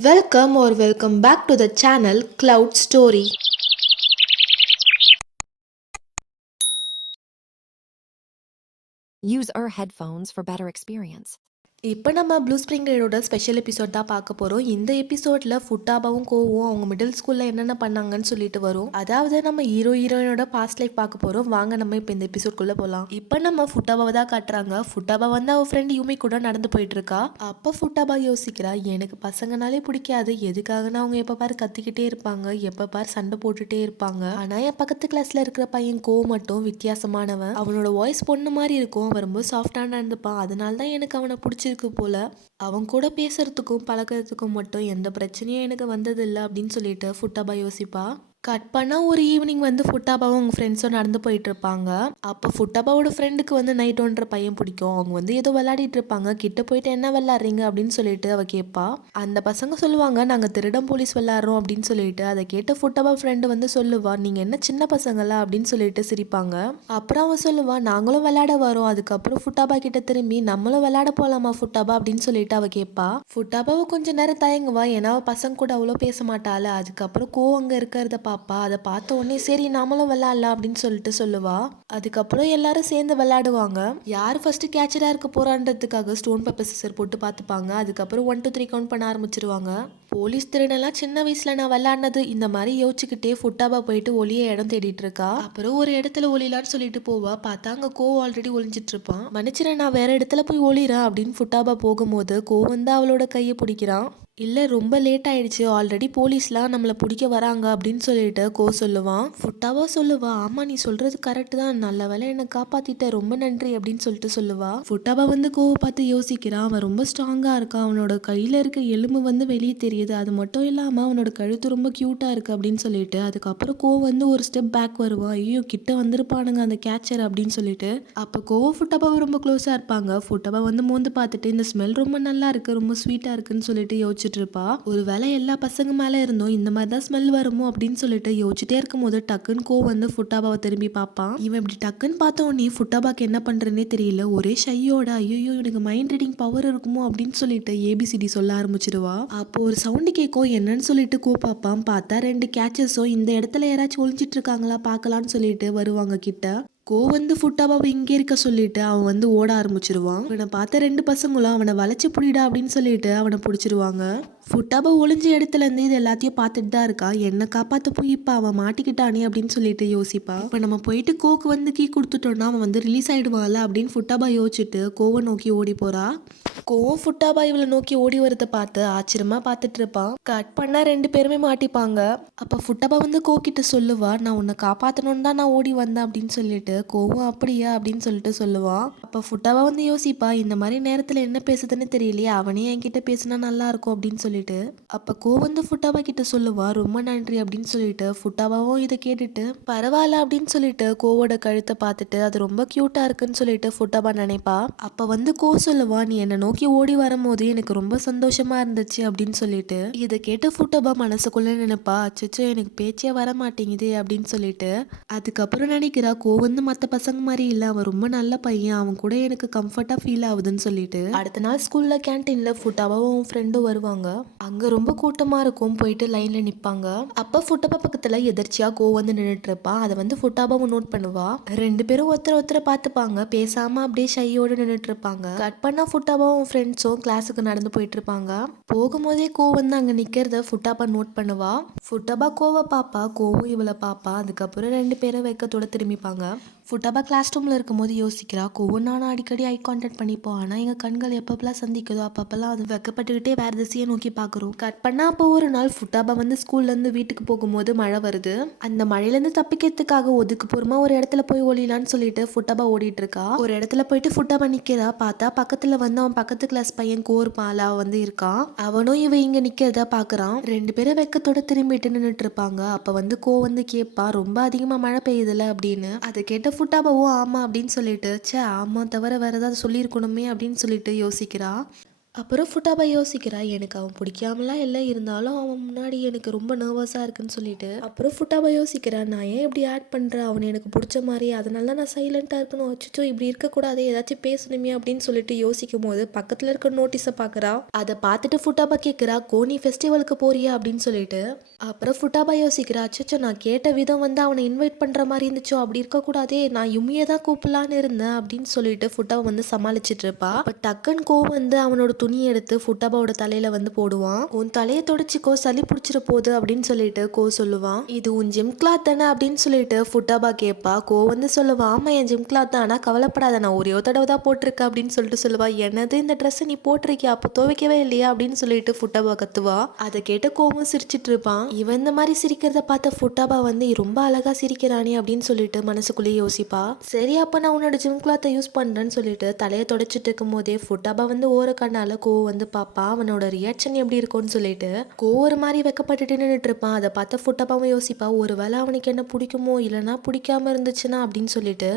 Welcome or welcome back to the channel Cloud Story. Use our headphones for better experience. இப்போ நம்ம Blue Spring ரேடோட special episode தான் பார்க்க போகிறோம் இந்த எபிசோடில் ஃபுட்டாபாவும் கோவும் அவங்க மிடில் ஸ்கூலில் என்னென்ன பண்ணாங்கன்னு சொல்லிட்டு வரும். அதாவது நம்ம ஹீரோ ஹீரோயினோட பாஸ்ட் லைஃப் பார்க்க போகிறோம் வாங்க நம்ம இப்போ இந்த எபிசோட்குள்ளே போகலாம் இப்போ நம்ம ஃபுட்டாபாவை தான் காட்டுறாங்க. ஃபுட்டாபா வந்து அவள் ஃப்ரெண்ட் யூமி கூட நடந்து போயிட்டு இருக்கா. அப்போ ஃபுட்டாபா யோசிக்கிறா எனக்கு பசங்கனாலே பிடிக்காது. எதுக்காகனா அவங்க எப்போ பார் கத்திக்கிட்டே இருப்பாங்க. எப்போ பார் சண்டை போட்டுட்டே இருப்பாங்க. ஆனால் என் பக்கத்து கிளாஸில் இருக்கிற பையன் கோ மட்டும் வித்தியாசமானவன். அவனோட வாய்ஸ் பொண்ணு மாதிரி இருக்கும். அவன் ரொம்ப சாஃப்டாக நடந்துப்பான். அதனால தான் எனக்கு அவனை பிடிச்சி பிடிச்சிருக்கு போல அவன் கூட பேசுறதுக்கும் பழகுறதுக்கும் மட்டும் எந்த பிரச்சனையும் எனக்கு வந்ததில்லை அப்படின்னு சொல்லிட்டு ஃபுட்டாபா யோசிப்பா? கட் பண்ணால் ஒரு ஈவினிங் வந்து ஃபுட்டாபாவும் அவங்க ஃப்ரெண்ட்ஸும் நடந்து போயிட்டு இருப்பாங்க அப்போ ஃபுட்டாபாவோட ஃப்ரெண்டுக்கு வந்து நைட் ஒன்ற பையன் பிடிக்கும். அவங்க வந்து ஏதோ விளையாடிட்டு இருப்பாங்க. கிட்ட போயிட்டு என்ன விளாட்றீங்க அப்படின்னு சொல்லிட்டு அவள் கேட்பா அந்த பசங்க சொல்லுவாங்க நாங்கள் திருடம் போலீஸ் விளாட்றோம் அப்படின்னு சொல்லிட்டு. அதை கேட்ட ஃபுட்டாபா ஃப்ரெண்டு வந்து சொல்லுவா நீங்கள் என்ன சின்ன பசங்களா? அப்படின்னு சொல்லிட்டு சிரிப்பாங்க. அப்புறம் அவன் சொல்லுவா நாங்களும் விளையாட வரோம். அதுக்கப்புறம் ஃபுட்டாபா கிட்ட திரும்பி நம்மளும் விளையாட போகலாமா ஃபுட்டாபா அப்படின்னு சொல்லிட்டு அவள் கேட்பா ஃபுட்டாபாவை கொஞ்சம் நேரம் தயங்குவா. ஏன்னா பசங்க கூட அவ்வளோ பேச மாட்டாள். அதுக்கப்புறம் கோ அங்கே இருக்கிறத பாப்பா அதை பார்த்த உடனே சரி நாமளும் விளாட்லாம் அப்படின்னு சொல்லிட்டு சொல்லுவா. அதுக்கப்புறம் எல்லாரும் சேர்ந்து விளையாடுவாங்க. யார் ஃபர்ஸ்ட் கேச்சராக இருக்க போறான்றதுக்காக ஸ்டோன் பேப்பர் சிசர் போட்டு பார்த்துப்பாங்க. அதுக்கப்புறம் ஒன் டூ த்ரீ கவுண்ட் பண்ண ஆரம்பிச்சிருவாங்க. போலீஸ் திருடெல்லாம் சின்ன வயசுல நான் விளாட்னது இந்த மாதிரி யோசிச்சுக்கிட்டே ஃபுட்டாபா போயிட்டு ஒளிய இடம் தேடிட்டு இருக்கா அப்புறம் ஒரு இடத்துல ஒளிலான்னு சொல்லிட்டு போவா. பார்த்தா அங்க கோ ஆல்ரெடி ஒளிஞ்சிட்டு இருப்பான் மன்னிச்சிரேன் நான் வேற இடத்துல போய் ஒளிறேன் அப்படின்னு ஃபுட்டாபா போகும்போது கோ வந்து அவளோட கையை பிடிக்கிறான். இல்லை ரொம்ப லேட் ஆயிடுச்சு. ஆல்ரெடி போலீஸ்லாம் நம்மளை பிடிக்க வராங்க அப்படின்னு சொல்லிட்டு கோ சொல்லுவான். ஃபுட்டாவா சொல்லுவா. ஆமா நீ சொல்றது கரெக்ட் தான். நல்ல வேலை என்னை காப்பாத்திட்ட. ரொம்ப நன்றி அப்படின்னு சொல்லிட்டு சொல்லுவா. ஃபுட்டாவா வந்து கோவை பார்த்து யோசிக்கிறான். அவன் ரொம்ப ஸ்ட்ராங்கா இருக்கான். அவனோட கையில இருக்க எலும்பு வந்து வெளியே தெரியும் தெரியுது அது மட்டும் இல்லாமல் அவனோட கழுத்து ரொம்ப க்யூட்டாக இருக்குது அப்படின்னு சொல்லிட்டு அதுக்கப்புறம் கோ வந்து ஒரு ஸ்டெப் பேக் வருவான் ஐயோ கிட்ட வந்திருப்பானுங்க அந்த கேச்சர் அப்படின்னு சொல்லிட்டு. அப்போ கோவோ ஃபுட்டப்பாவை ரொம்ப க்ளோஸாக இருப்பாங்க. ஃபுட்டாபா வந்து மோந்து பார்த்துட்டு இந்த ஸ்மெல் ரொம்ப நல்லா இருக்குது ரொம்ப ஸ்வீட்டாக இருக்குன்னு சொல்லிட்டு யோசிச்சுட்டு இருப்பா. ஒருவேளை எல்லா பசங்க மேலே இருந்தோம் இந்த மாதிரி தான் ஸ்மெல் வருமோ? அப்படின்னு சொல்லிட்டு யோசிச்சுட்டே இருக்கும்போது டக்குன்னு கோ வந்து ஃபுட்டாபாவை திரும்பி பார்ப்பான் இவன் இப்படி டக்குன்னு பார்த்த உடனே ஃபுட்டாபாக்கு என்ன பண்ணுறேன்னே தெரியல. ஒரே ஷையோட ஐயோ எனக்கு மைண்ட் ரீடிங் பவர் இருக்குமோ? அப்படின்னு சொல்லிட்டு ஏபிசிடி சொல்ல ஆரம்பிச்சிருவா. அப்போ ஒரு சவுண்டு கேட்கும் என்னன்னு சொல்லிட்டு கூப்பாப்பான் பார்த்தா ரெண்டு கேச்சஸும் இந்த இடத்துல யாராச்சும் ஒழிஞ்சிட்டு இருக்காங்களா பார்க்கலான்னு சொல்லிட்டு வருவாங்க கிட்ட. கோ வந்து ஃபுட்டாபாவை இங்கே இருக்க சொல்லிட்டு அவன் வந்து ஓட ஆரம்பிச்சிருவான். இவனை பார்த்த ரெண்டு பசங்களும் அவனை வளைச்சு புடிடா அப்படின்னு சொல்லிட்டு அவனை பிடிச்சிருவாங்க. ஃபுட்டாபா ஒளிஞ்ச இடத்துல இருந்து இது எல்லாத்தையும் பார்த்துட்டு தான் இருக்கா? என்னை காப்பாற்ற போய் இப்போ அவன் மாட்டிக்கிட்டானே அப்படின்னு சொல்லிட்டு யோசிப்பா. இப்போ நம்ம போயிட்டு கோக்கு வந்து கீ கொடுத்துட்டோம்னா அவன் வந்து ரிலீஸ் ஆகிடுவான்ல அப்படின்னு ஃபுட்டாபா யோசிச்சுட்டு கோவை நோக்கி ஓடி போறா. கோவம் ஃபுட்டாபா இவளை நோக்கி ஓடி வரதை பார்த்து ஆச்சரியமா பார்த்துட்டு இருப்பான். கட் பண்ணா ரெண்டு பேருமே மாட்டிப்பாங்க. அப்போ ஃபுட்டாபா வந்து கோக்கிட்ட சொல்லுவா நான் உன்னை காப்பாற்றணும்னு தான் நான் ஓடி வந்தேன் அப்படின்னு சொல்லிட்டு கோவம் அப்படியா? அப்படின்னு சொல்லிட்டு சொல்லுவான். அப்போ ஃபுட்டாவா வந்து யோசிப்பா இந்த மாதிரி நேரத்தில் என்ன பேசுதுன்னு தெரியலையே அவனே என்கிட்ட பேசினா நல்லா இருக்கும் அப்படின்னு சொல்லிட்டு. அப்போ கோ வந்து ஃபுட்டாபா கிட்ட சொல்லுவா ரொம்ப நன்றி அப்படின்னு சொல்லிட்டு. ஃபுட்டாவாவும் இதை கேட்டுட்டு பரவாயில்ல அப்படின்னு சொல்லிட்டு கோவோட கழுத்தை பார்த்துட்டு அது ரொம்ப க்யூட்டா இருக்குன்னு சொல்லிட்டு ஃபுட்டாபா நினைப்பா. அப்போ வந்து கோ சொல்லுவா நீ என்னை நோக்கி ஓடி வரும்போது எனக்கு ரொம்ப சந்தோஷமா இருந்துச்சு அப்படின்னு சொல்லிட்டு. இதை கேட்டு ஃபுட்டாபா மனசுக்குள்ள நினைப்பா அச்சோ எனக்கு பேச்சே வர மாட்டேங்குது அப்படின்னு சொல்லிட்டு. அதுக்கப்புறம் நினைக்கிறா கோ வந்து மற்ற பசங்க மாதிரி இல்லை. அவன் ரொம்ப நல்ல பையன். அவன் கூட எனக்கு கம்ஃபர்ட்டாக ஃபீல் ஆகுதுன்னு சொல்லிட்டு. அடுத்த நாள் ஸ்கூலில் கேன்டீனில் ஃபுட்டாபாவும் அவன் ஃப்ரெண்டும் வருவாங்க. அங்கே ரொம்ப கூட்டமாக இருக்கும். போயிட்டு லைனில் நிற்பாங்க அப்போ ஃபுட்டப்பா பக்கத்தில் எதிர்ச்சியாக கோ வந்து நின்றுட்டு இருப்பான் அதை வந்து ஃபுட்டாபாவும் நோட் பண்ணுவா. ரெண்டு பேரும் ஒருத்தர் ஒருத்தரை பார்த்துப்பாங்க. பேசாமல் அப்படியே ஷையோடு நின்றுட்டு இருப்பாங்க. கட் பண்ணா ஃபுட்டாபாவும் ஃப்ரெண்ட்ஸும் கிளாஸுக்கு நடந்து போயிட்டு இருப்பாங்க. போகும்போதே கோ வந்து அங்கே நிற்கிறத ஃபுட்டாபா நோட் பண்ணுவா. ஃபுட்டாபா கோவை பாப்பா. கோவும் இவளை பாப்பா. அதுக்கப்புறம் ரெண்டு பேரும் வெக்கத்தோட திரும்பிப்பாங்க. ஃபுட்டாபா கிளாஸ் ரூமில் இருக்கும்போது யோசிக்கிறா கோவும் நானும் அடிக்கடி ஐ கான்டாக்ட் பண்ணிப்போம். ஆனால் எங்கள் கண்கள் எப்பப்பெல்லாம் சந்திக்குதோ அப்பப்பெல்லாம் அது வெக்கப்பட்டுக்கிட்டே வேறு திசையை நோக்கி பார்க்குறோம் கட் பண்ணால் அப்போ ஒரு நாள் ஃபுட்டாபா வந்து ஸ்கூல்லேருந்து வீட்டுக்கு போகும்போது மழை வருது. அந்த மழையிலேருந்து தப்பிக்கிறதுக்காக ஒதுக்குப்புறமா ஒரு இடத்துல போய் ஒளிலான்னு சொல்லிட்டு ஃபுட்டாபா ஓடிட்டு இருக்கா ஒரு இடத்துல போயிட்டு ஃபுட்டாபா நிற்கிறா பார்த்தா பக்கத்தில் வந்து அவன் பக்கத்து கிளாஸ் பையன் கோர் மாலா வந்து இருக்கான் அவனும் இவன் இங்கே நிற்கிறத பார்க்குறான் ரெண்டு பேரும் வெக்கத்தோட திரும்பிட்டு நின்றுட்டு இருப்பாங்க. அப்போ வந்து கோ வந்து கேட்பா ரொம்ப அதிகமாக மழை பெய்யுதுல அப்படின்னு. அதை கேட்ட ஃபுட்டாபாவும் ஆமாம் அப்படின்னு சொல்லிட்டு ச்சே ஆமாம் தவிர வேறு ஏதாவது சொல்லியிருக்கணுமே அப்படின்னு சொல்லிட்டு யோசிக்கிறா. அப்புறம் ஃபுட்டாபா யோசிக்கிறா எனக்கு அவன் பிடிக்காமலாம் இல்லை இருந்தாலும் அவன் முன்னாடி எனக்கு ரொம்ப நர்வஸாக இருக்குன்னு சொல்லிட்டு. அப்புறம் ஃபுட்டாபா யோசிக்கிறா நான் ஏன் இப்படி ஆட் பண்ணுறேன் அவனை எனக்கு பிடிச்ச மாதிரி அதனால தான் நான் சைலண்ட்டாக இருக்கணும். அச்சோ இப்படி இருக்கக்கூடாது ஏதாச்சும் பேசணுமே அப்படின்னு சொல்லிட்டு யோசிக்கும் போது பக்கத்தில் இருக்க நோட்டீஸை பார்க்குறா அதை பார்த்துட்டு ஃபுட்டாபா கேட்குறா கோனி ஃபெஸ்டிவலுக்கு போறியா அப்படின்னு சொல்லிட்டு. அப்புறம் ஃபுட்டாபா யோசிக்கிறா அச்சோ நான் கேட்ட விதம் வந்து அவனை இன்வைட் பண்ணுற மாதிரி இருந்துச்சோ அப்படி இருக்கக்கூடாதே நான் யுமியை தான் கூப்பிடலான்னு இருந்தேன் அப்படின்னு சொல்லிட்டு ஃபுட்டாவை வந்து சமாளிச்சிட்டு இருப்பா. டக்குன்னு கோ வந்து அவனோட துணியை எடுத்து ஃபுட்டாபாவோட தலையில வந்து போடுவான். உன் தலையை தொடச்சிக்கோ சளி பிடிச்சிட போகுது அப்படின்னு சொல்லிட்டு கோ சொல்லுவான். இது உன் ஜிம் கிளாத் தானே அப்படின்னு சொல்லிட்டு ஃபுட்டாபா கேட்பா கோ வந்து சொல்லுவான் ஆமா என் ஜிம் கிளாத் தான். ஆனால் கவலைப்படாத நான் ஒரே ஒரு தடவை தான் போட்டிருக்கேன் அப்படின்னு சொல்லிட்டு சொல்லுவா. என்னது இந்த ட்ரெஸ் நீ போட்டிருக்கியா? அப்போ துவைக்கவே இல்லையா? அப்படின்னு சொல்லிட்டு ஃபுட்டாபா கத்துவா. அதை கேட்டு கோவம் சிரிச்சிட்டு இருப்பான். இவன் இந்த மாதிரி சிரிக்கிறத பார்த்த ஃபுட்டாபா வந்து ரொம்ப அழகா சிரிக்கிறானே அப்படின்னு சொல்லிட்டு மனசுக்குள்ளேயே யோசிப்பா. சரி அப்போ நான் உன்னோட ஜிம் கிளாத்தை யூஸ் பண்றேன்னு சொல்லிட்டு தலையை தொடச்சிட்டு இருக்கும் போதே ஃபுட்டாபா வந்து ஓர கண்ணால் கோ வந்து பாப்பா அவனோட ரியாக்ஷன் எப்படி இருக்கும்னு சொல்லிட்டு கோ ஒரு மாதிரி வெக்கப்பட்டுட்டு நின்றுட்டு இருப்பான். அதை பார்த்த ஃபுட்டப்பாவும் யோசிப்பா ஒருவேளை அவனுக்கு என்ன பிடிக்குமோ இல்லைன்னா பிடிக்காம இருந்துச்சுன்னா அப்படின்னு சொல்லிட்டு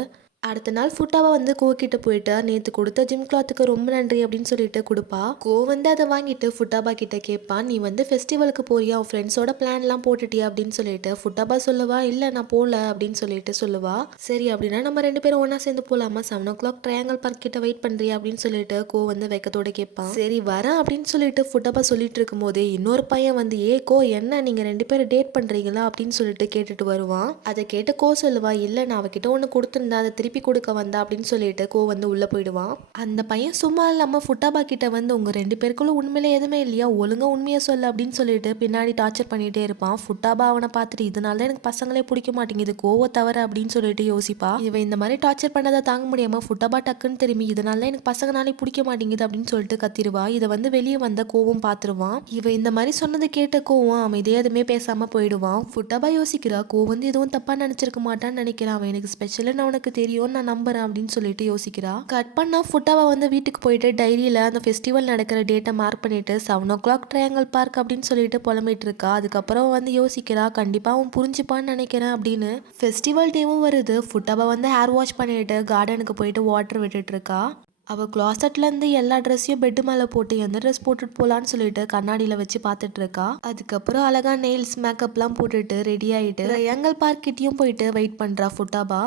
அடுத்த நாள் ஃபுட்டாவை வந்து கோ போயிட்டு நேற்று கொடுத்த ஜிம் கிளாத்துக்கு ரொம்ப நன்றி அப்படின்னு சொல்லிட்டு கொடுப்பா. கோ வந்து அதை வாங்கிட்டு ஃபுட்டாபா கிட்ட கேட்பான் நீ வந்து ஃபெஸ்டிவலுக்கு போறியா? உன் ஃப்ரெண்ட்ஸோட பிளான்லாம் போட்டுட்டியா? அப்படின்னு சொல்லிட்டு ஃபுட்டாபா சொல்லுவா? இல்லை நான் போகல அப்படின்னு சொல்லிட்டு சொல்லுவா. சரி அப்படின்னா நம்ம ரெண்டு பேரும் ஒன்றா சேர்ந்து போகலாமா seven o'clock triangle park கிட்ட வெயிட் பண்ணுறியா அப்படின்னு சொல்லிட்டு கோ வந்து வைக்கத்தோட கேட்பான் சரி வரேன் அப்படின்னு சொல்லிட்டு ஃபுட்டாபா சொல்லிட்டு இருக்கும்போதே இன்னொரு பையன் வந்து ஏ கோ என்ன நீங்கள் ரெண்டு பேரும் டேட் பண்ணுறீங்களா அப்படின்னு சொல்லிட்டு கேட்டுட்டு வருவான் அதை கேட்டு கோ சொல்லுவா இல்லை நான் அவகிட்ட ஒன்று கொடுத்துருந்தா அதை திருப்பி திருப்பி கொடுக்க வந்தா அப்படின்னு சொல்லிட்டு கோ வந்து உள்ளே போயிடுவான். அந்த பையன் சும்மா இல்லாமல் ஃபுட்டாபா கிட்ட வந்து உங்கள் ரெண்டு பேருக்குள்ள உண்மையில எதுவுமே இல்லையா? ஒழுங்காக உண்மையை சொல்லு அப்படின்னு சொல்லிட்டு பின்னாடி டார்ச்சர் பண்ணிட்டே இருப்பான். ஃபுட்டாபா அவனை பார்த்துட்டு இதனால தான் எனக்கு பசங்களே பிடிக்க மாட்டேங்குது. கோவ தவிர அப்படின்னு சொல்லிட்டு யோசிப்பா. இவன் இந்த மாதிரி டார்ச்சர் பண்ணதை தாங்க முடியாம ஃபுட்டாபா டக்குன்னு திரும்பி இதனால எனக்கு பசங்கனாலே பிடிக்க மாட்டேங்குது அப்படின்னு சொல்லிட்டு கத்திருவா இதை வந்து வெளியே வந்த கோவம் பார்த்துருவான். இவன் இந்த மாதிரி சொன்னதை கேட்ட கோவம் அவன் இதே எதுவுமே பேசாம போயிடுவான். ஃபுட்டாபா யோசிக்கிறா கோ வந்து எதுவும் தப்பா நினைச்சிருக்க மாட்டான்னு நினைக்கிறான். அவன் எனக்கு ஸ்பெஷல்னு அவனுக்கு தெரியும். நான் நம்புறேன் அப்படின்னு சொல்லிட்டு யோசிக்கிறா. கட் பண்ணா ஃபுட்டாவை வந்து வீட்டுக்கு போயிட்டு டைரியில அந்த ஃபெஸ்டிவல் நடக்கிற டேட்டை மார்க் பண்ணிட்டு seven o'clock triangle park அப்படின்னு சொல்லிட்டு புலம்பிட்டு இருக்கா. அதுக்கப்புறம் வந்து யோசிக்கிறா கண்டிப்பா அவன் புரிஞ்சுப்பான்னு நினைக்கிறேன் அப்படின்னு. ஃபெஸ்டிவல் டேவும் வருது. ஃபுட்டாவை வந்து ஹேர் வாஷ் பண்ணிட்டு கார்டனுக்கு போயிட்டு வாட்டர் விட்டுட்டு இருக்கா. அவள் க்ளாசட்லேருந்து எல்லா ட்ரெஸ்ஸையும் பெட்டு மேலே போட்டு எந்த ட்ரெஸ் போட்டுட்டு போகலான்னு சொல்லிட்டு கண்ணாடியில் வச்சு பார்த்துட்டு இருக்கா. அதுக்கப்புறம் அழகா நெயில்ஸ் மேக்கப்லாம் போட்டுட்டு ரெடி ஆகிட்டு எங்கள் பார்க்கிட்டேயும் போயிட்டு வெயிட் பண்ணுறா ஃபுட்டாபா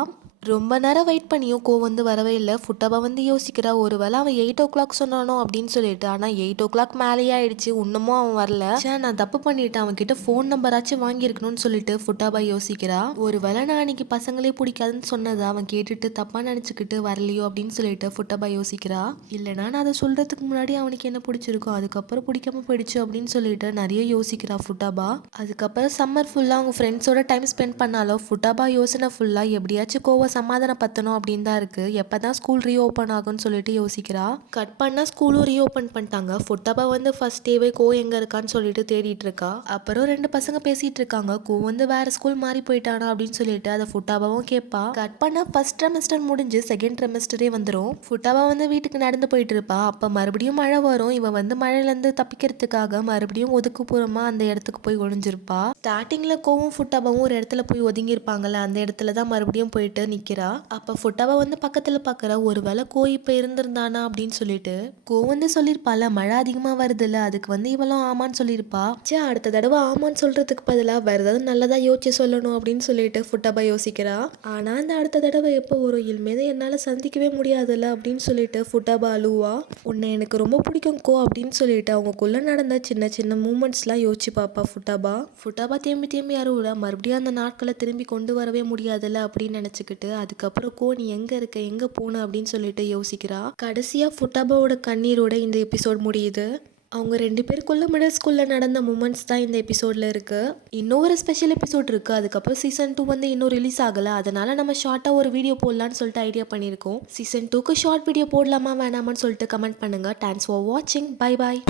ரொம்ப நேரம் வெயிட் பண்ணியும் கோ வந்து வரவே இல்லை. ஃபுட்டாபா வந்து யோசிக்கிறா ஒருவேளை அவன் எயிட் ஓ கிளாக் சொன்னானோ? அப்படின்னு சொல்லிட்டு. ஆனால் எயிட் ஓ கிளாக் மேலேயே ஆயிடுச்சு. இன்னமும் அவன் வரல. சே நான் தப்பு பண்ணிட்டேன். அவன் கிட்ட ஃபோன் நம்பராச்சும் வாங்கியிருக்கணும்னு சொல்லிட்டு ஃபுட்டாபா யோசிக்கிறா. ஒருவேளை நான் அன்னைக்கு பசங்களே பிடிக்காதுன்னு சொன்னதை அவன் கேட்டுட்டு தப்பா நினச்சிக்கிட்டு வரலையோ? அப்படின்னு சொல்லிட்டு ஃபுட்டாபா யோசிக்கிறா. இல்லைனா நான் அதை சொல்றதுக்கு முன்னாடி அவனுக்கு என்ன பிடிச்சிருக்கோ அதுக்கப்புறம் பிடிக்காம போயிடுச்சு அப்படின்னு சொல்லிட்டு நிறைய யோசிக்கிறா ஃபுட்டாபா அதுக்கப்புறம் சம்மர் ஃபுல்லாக அவங்க ஃப்ரெண்ட்ஸோட டைம் ஸ்பெண்ட் பண்ணாலும் ஃபுட்டாபா யோசனை ஃபுல்லாக எப்படியாச்சும் கோவா சமாதானப்படுத்தணும் அப்படின்னு தான் இருக்கு. எப்போ தான் ஸ்கூல் ரீஓப்பன் ஆகும்னு சொல்லிட்டு யோசிக்கிறா? கட் பண்ணால் ஸ்கூலும் ரீஓப்பன் பண்ணிட்டாங்க. ஃபுட்டாபா வந்து ஃபர்ஸ்ட் டேவே கோ எங்கே இருக்கான்னு சொல்லிட்டு தேடிட்டு இருக்கா. அப்புறம் ரெண்டு பசங்க பேசிட்டு இருக்காங்க. கோ வந்து வேற ஸ்கூல் மாறி போயிட்டானா அப்படின்னு சொல்லிட்டு அதை ஃபுட்டாபாவும் கேட்பா கட் பண்ணால் ஃபர்ஸ்ட் ட்ரெமஸ்டர் முடிஞ்சு செகண்ட் ட்ரெமஸ்டரே வந்துடும் ஃபுட்டாபா வந்து வீட்டுக்கு நடந்து போயிட்டு இருப்பா. அப்போ மறுபடியும் மழை வரும். இவன் வந்து மழையிலேருந்து தப்பிக்கிறதுக்காக மறுபடியும் ஒதுக்குப்புறமா அந்த இடத்துக்கு போய் ஒழிஞ்சிருப்பா ஸ்டார்டிங்கில் கோவும் ஃபுட்டாபாவும் ஒரு இடத்துல போய் ஒதுங்கியிருப்பாங்கல்ல அந்த இடத்துல தான் மறுபடியும் போயிட்டு நிற்கிறா அப்போ ஃபுட்டாவை வந்து பக்கத்தில் பார்க்குற ஒருவேளை கோ இப்போ இருந்திருந்தானா அப்படின்னு சொல்லிட்டு கோ வந்து சொல்லியிருப்பால மழை அதிகமாக வருதுல்ல அதுக்கு வந்து இவளும் ஆமான்னு சொல்லியிருப்பா சே அடுத்த தடவை ஆமான்னு சொல்கிறதுக்கு பதிலாக வேறு ஏதாவது நல்லதாக யோசிச்சு சொல்லணும் அப்படின்னு சொல்லிட்டு ஃபுட்டாபா யோசிக்கிறா. ஆனால் அந்த அடுத்த தடவை எப்போ வரும் இனிமேல் என்னால் சந்திக்கவே முடியாதுல்ல அப்படின்னு சொல்லிட்டு ஃபுட்டாபா அழுவா. உன்னை எனக்கு ரொம்ப பிடிக்கும் கோ அப்படின்னு சொல்லிட்டு அவங்கக்குள்ளே நடந்த சின்ன சின்ன மூமெண்ட்ஸ்லாம் யோசிச்சு பாப்பா ஃபுட்டாபா ஃபுட்டாபா தேம்பி தேம்பி அருவுல மறுபடியும் அந்த நாட்களை திரும்பி கொண்டு வரவே முடியாதுல்ல அப்படின்னு நினச்சிக்கிட்டு அதுக்கப்புறம் கோ நீ எங்கே இருக்க? எங்கே போன? அப்படின்னு சொல்லிட்டு யோசிக்கிறா. கடைசியாக ஃபுட்டாபாவோட கண்ணீரோட இந்த எபிசோட் முடியுது. அவங்க ரெண்டு பேருக்குள்ள மிடில் ஸ்கூலில் நடந்த மூமெண்ட்ஸ் தான் இந்த எபிசோடில் இருக்குது இன்னொரு ஸ்பெஷல் எபிசோட் இருக்குது அதுக்கப்புறம் சீசன் டூ வந்து இன்னும் ரிலீஸ் ஆகலை. அதனால் நம்ம ஷார்ட்டாக ஒரு வீடியோ போடலான்னு சொல்லிட்டு ஐடியா பண்ணியிருக்கோம். சீசன் டூக்கு ஷார்ட் வீடியோ போடலாமா வேணாமான்னு சொல்லிட்டு கமெண்ட் பண்ணுங்கள் தேங்க்ஸ் ஃபார் வாட்சிங் பை பாய்